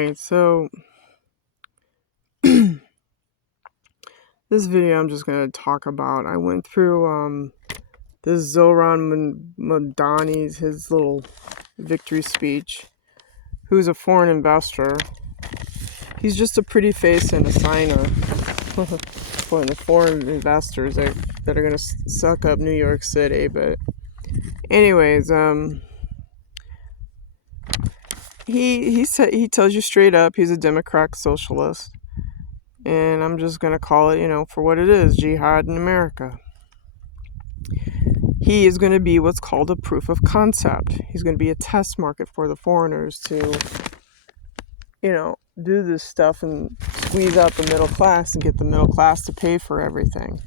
Alright, so this video I'm just going to talk about. I went through this Zoran Madani's, his little victory speech, who's a foreign investor. He's just a pretty face and a signer for the foreign investors that are going to suck up New York City. But anyways, he tells you straight up he's a Democrat socialist. And I'm just going to call it, for what it is, Jihad in America. He is going to be what's called a proof of concept. He's going to be a test market for the foreigners to, do this stuff and squeeze out the middle class and get the middle class to pay for everything.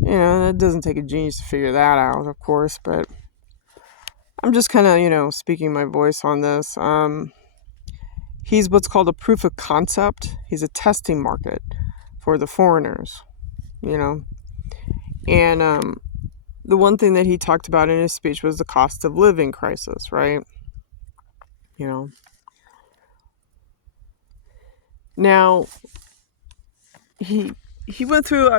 It doesn't take a genius to figure that out, of course, but I'm just kind of, speaking my voice on this. He's what's called a proof of concept. He's a testing market for the foreigners, And the one thing that he talked about in his speech was the cost of living crisis, right? Now, I went through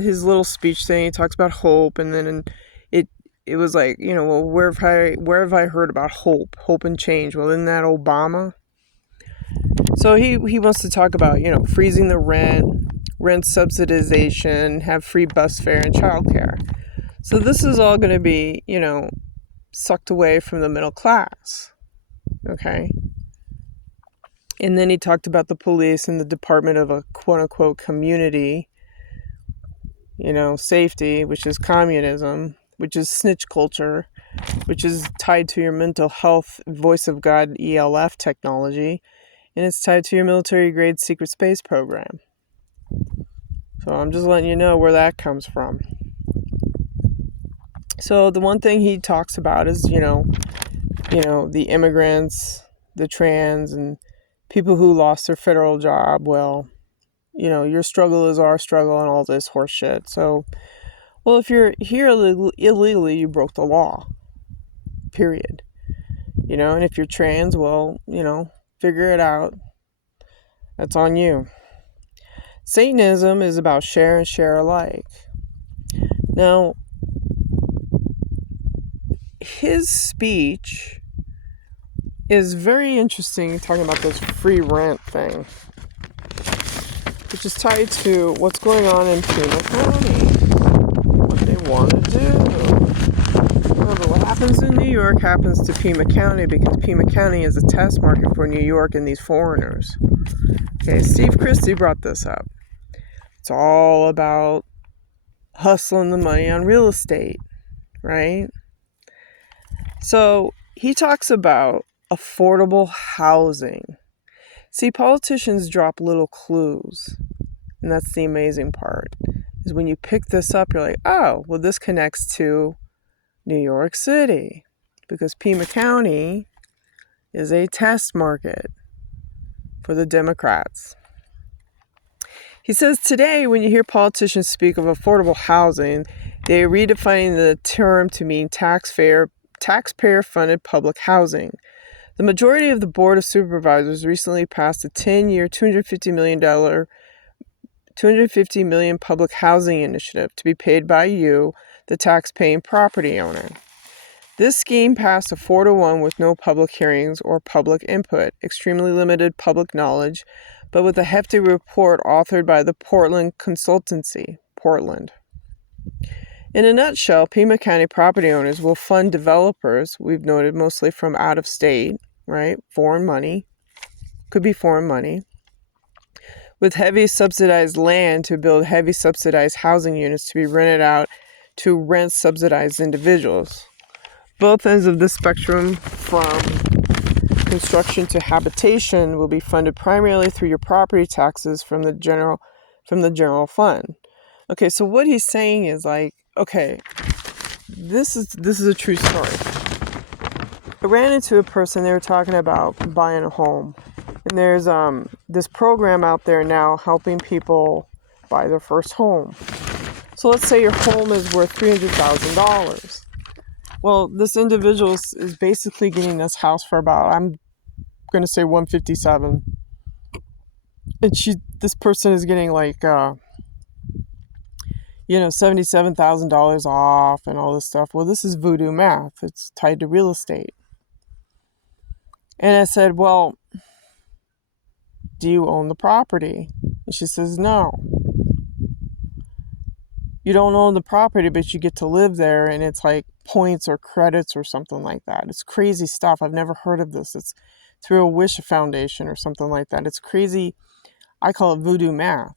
his little speech thing. He talks about hope, and then it was like, well, where have I heard about hope and change? Well, isn't that Obama? So he wants to talk about, freezing the rent subsidization, have free bus fare and childcare. So this is all going to be, sucked away from the middle class. Okay. And then he talked about the police and the Department of a quote unquote community, safety, which is communism, which is snitch culture, which is tied to your mental health voice of God ELF technology. And it's tied to your military-grade secret space program. So I'm just letting you know where that comes from. So the one thing he talks about is, the immigrants, the trans, and people who lost their federal job. Well, your struggle is our struggle and all this horse shit. So, well, if you're here illegally, you broke the law. Period. And if you're trans, well, figure it out. That's on you. Satanism is about share and share alike. Now, his speech is very interesting, talking about this free rent thing, which is tied to what's going on in Pima County, what they want to do. But what happens in New York happens to Pima County because Pima County is a test market for New York and these foreigners. Okay, Steve Christie brought this up. It's all about hustling the money on real estate, right? So he talks about affordable housing. See, politicians drop little clues, and that's the amazing part, is when you pick this up, you're like, oh, well, this connects to New York City, because Pima County is a test market for the Democrats. He says today, when you hear politicians speak of affordable housing, they are redefining the term to mean taxpayer-funded public housing. The majority of the Board of Supervisors recently passed a 10-year, $250 million public housing initiative to be paid by you, the tax-paying property owner. This scheme passed a 4-1 with no public hearings or public input, extremely limited public knowledge, but with a hefty report authored by the Portland consultancy, Portland. In a nutshell, Pima County property owners will fund developers, we've noted mostly from out of state, right? Foreign money, could be foreign money, with heavy subsidized land to build heavy subsidized housing units to be rented out to rent subsidized individuals. Both ends of the spectrum, from construction to habitation, will be funded primarily through your property taxes from the general fund. Okay, so what he's saying is like, okay, this is a true story. I ran into a person, they were talking about buying a home. And there's this program out there now helping people buy their first home. So let's say your home is worth $300,000. Well, this individual is basically getting this house for about, I'm going to say 157. And this person is getting like, $77,000 off and all this stuff. Well, this is voodoo math. It's tied to real estate. And I said, well, do you own the property? And she says, no. You don't own the property, but you get to live there, and it's like points or credits or something like that. It's crazy stuff. I've never heard of this. It's through a Wish Foundation or something like that. It's crazy. I call it voodoo math.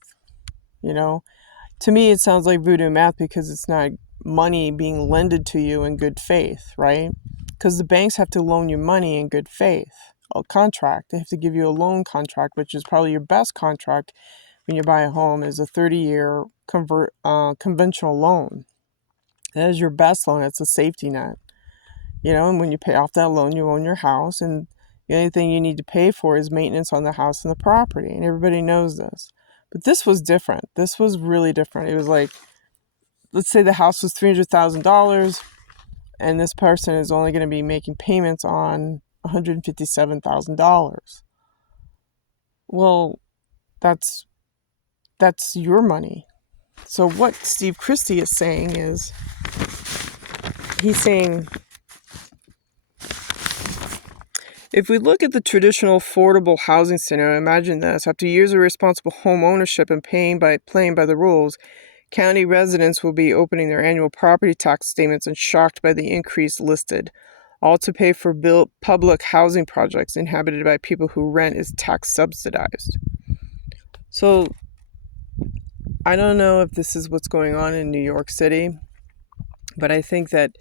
To me, it sounds like voodoo math because it's not money being lended to you in good faith, right? Because the banks have to loan you money in good faith. A contract. They have to give you a loan contract, which is probably your best contract when you buy a home, is a 30-year conventional loan. That is your best loan. It's a safety net. And when you pay off that loan, you own your house, and the only thing you need to pay for is maintenance on the house and the property, and everybody knows this. But this was different. This was really different. It was like, let's say the house was $300,000, and this person is only going to be making payments on $157,000. Well, that's your money. So what Steve Christie is saying is, he's saying, if we look at the traditional affordable housing scenario, imagine this. After years of responsible home ownership and playing by the rules, county residents will be opening their annual property tax statements and shocked by the increase listed, all to pay for built public housing projects inhabited by people who rent is tax subsidized. So I don't know if this is what's going on in New York City, but I think that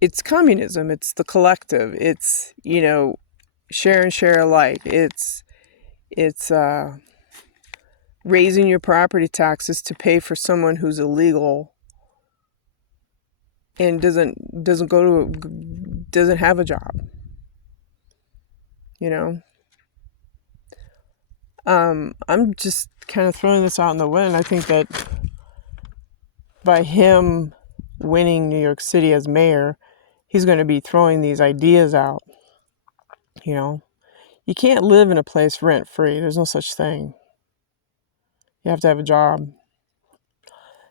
it's communism. It's the collective. It's, share and share alike. It's raising your property taxes to pay for someone who's illegal and doesn't have a job. I'm just kind of throwing this out in the wind. I think that by him winning New York City as mayor, he's going to be throwing these ideas out. You can't live in a place rent-free. There's no such thing. You have to have a job.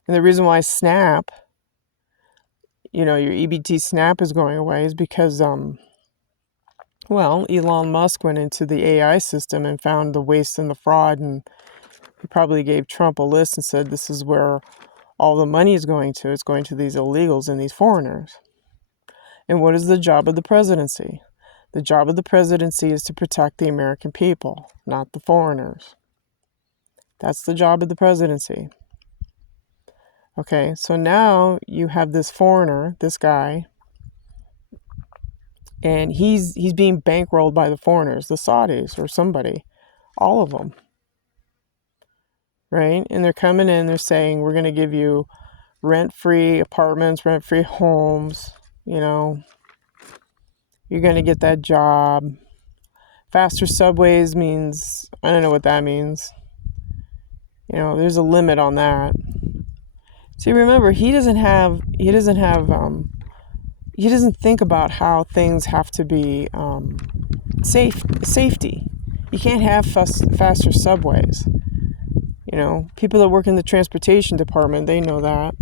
And the reason why SNAP, your EBT SNAP is going away is because, Elon Musk went into the AI system and found the waste and the fraud, and he probably gave Trump a list and said, this is where all the money is going to. It's going to these illegals and these foreigners. And what is the job of the presidency? The job of the presidency is to protect the American people, not the foreigners. That's the job of the presidency. Okay, so now you have this foreigner, this guy, and he's being bankrolled by the foreigners, the Saudis or somebody, all of them, right? And they're coming in, they're saying, we're going to give you rent-free apartments, rent-free homes, you're going to get that job. Faster subways means, I don't know what that means. There's a limit on that. See, remember, he doesn't think about how things have to be safety. You can't have faster subways. People that work in the transportation department, they know that.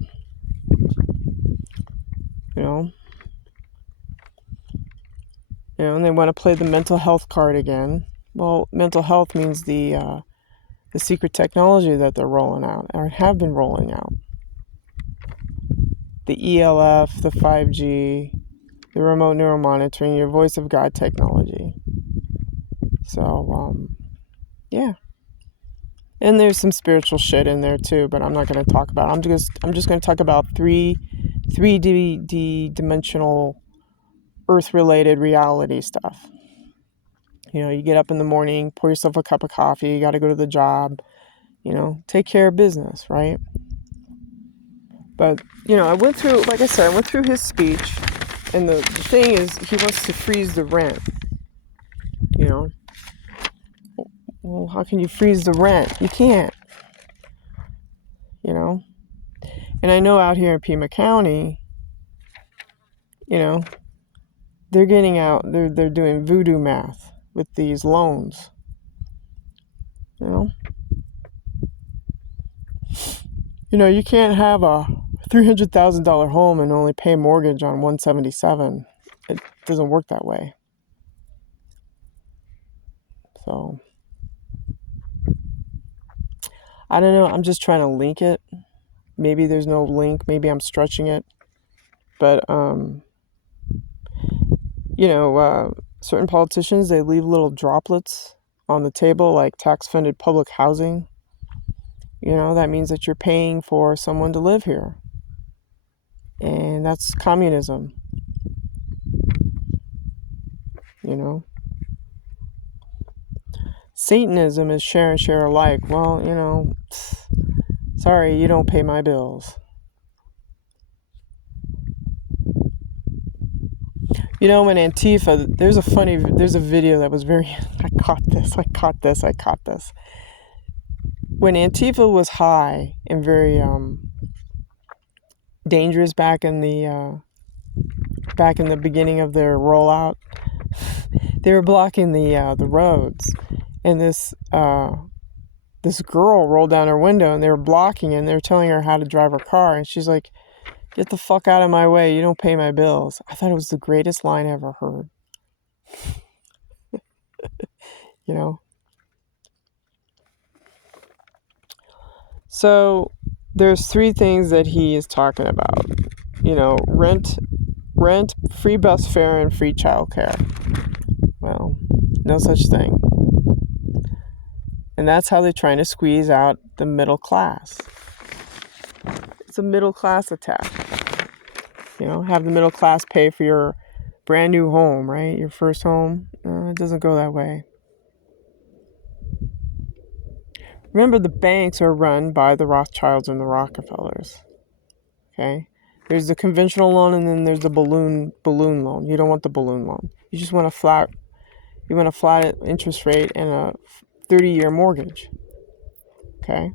And they want to play the mental health card again. Well, mental health means the secret technology that they're rolling out, or have been rolling out. The ELF, the 5G, the remote neuromonitoring, your voice of God technology. So, yeah. And there's some spiritual shit in there too, but I'm not going to talk about it. I'm just going to talk about 3D dimensional earth-related reality stuff. You get up in the morning, pour yourself a cup of coffee, you got to go to the job, take care of business, right? But, I went through his speech, and the thing is, he wants to freeze the rent, Well, how can you freeze the rent? You can't, And I know out here in Pima County, they're getting out. They're doing voodoo math with these loans. You know. You can't have a $300,000 home and only pay mortgage on 177. It doesn't work that way. So I don't know. I'm just trying to link it. Maybe there's no link. Maybe I'm stretching it. But certain politicians, they leave little droplets on the table, like tax-funded public housing. That means that you're paying for someone to live here. And that's communism. Satanism is share and share alike. Well, sorry, you don't pay my bills. When Antifa, there's a video that was very, I caught this. When Antifa was high and very dangerous back in the beginning of their rollout, they were blocking the roads, and this girl rolled down her window, and they were blocking it, and they were telling her how to drive her car, and she's like, "Get the fuck out of my way, you don't pay my bills." I thought it was the greatest line I ever heard. So there's three things that he is talking about. Rent, free bus fare, and free childcare. Well, no such thing. And that's how they're trying to squeeze out the middle class. It's a middle class attack. Have the middle class pay for your brand new home, right? Your first home. It doesn't go that way. Remember, the banks are run by the Rothschilds and the Rockefellers. Okay? There's the conventional loan, and then there's the balloon loan. You don't want the balloon loan. You just want a flat interest rate and a 30-year mortgage. Okay?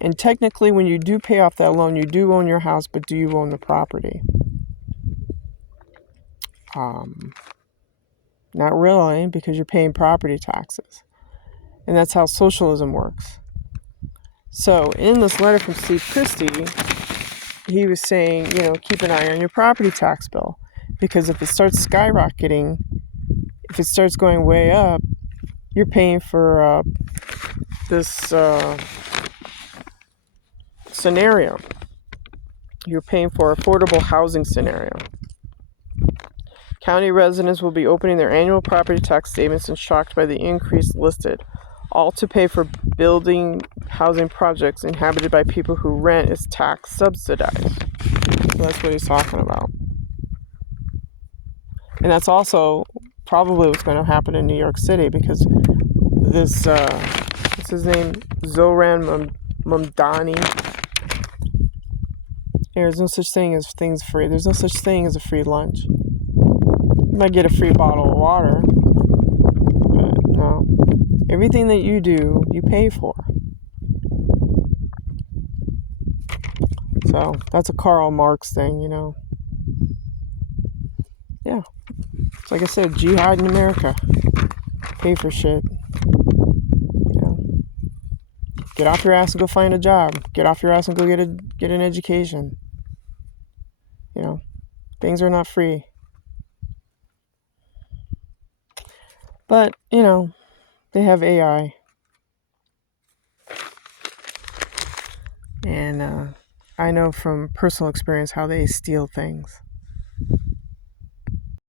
And technically, when you do pay off that loan, you do own your house, but do you own the property? Not really, because you're paying property taxes. And that's how socialism works. So in this letter from Steve Christie, he was saying, keep an eye on your property tax bill. Because if it starts skyrocketing, if it starts going way up, you're paying for this scenario. You're paying for affordable housing scenario. County residents will be opening their annual property tax statements and shocked by the increase listed, all to pay for building housing projects inhabited by people who rent is tax subsidized. So that's what he's talking about. And that's also probably what's going to happen in New York City, because this, what's his name? Zoran Mamdani. There's no such thing as things free. There's no such thing as a free lunch. You might get a free bottle of water, but no. Everything that you do, you pay for. So that's a Karl Marx thing, Yeah. It's like I said, Jihad in America. Pay for shit. Get off your ass and go find a job. Get off your ass and go get an education. Things are not free. But, they have AI. And I know from personal experience how they steal things.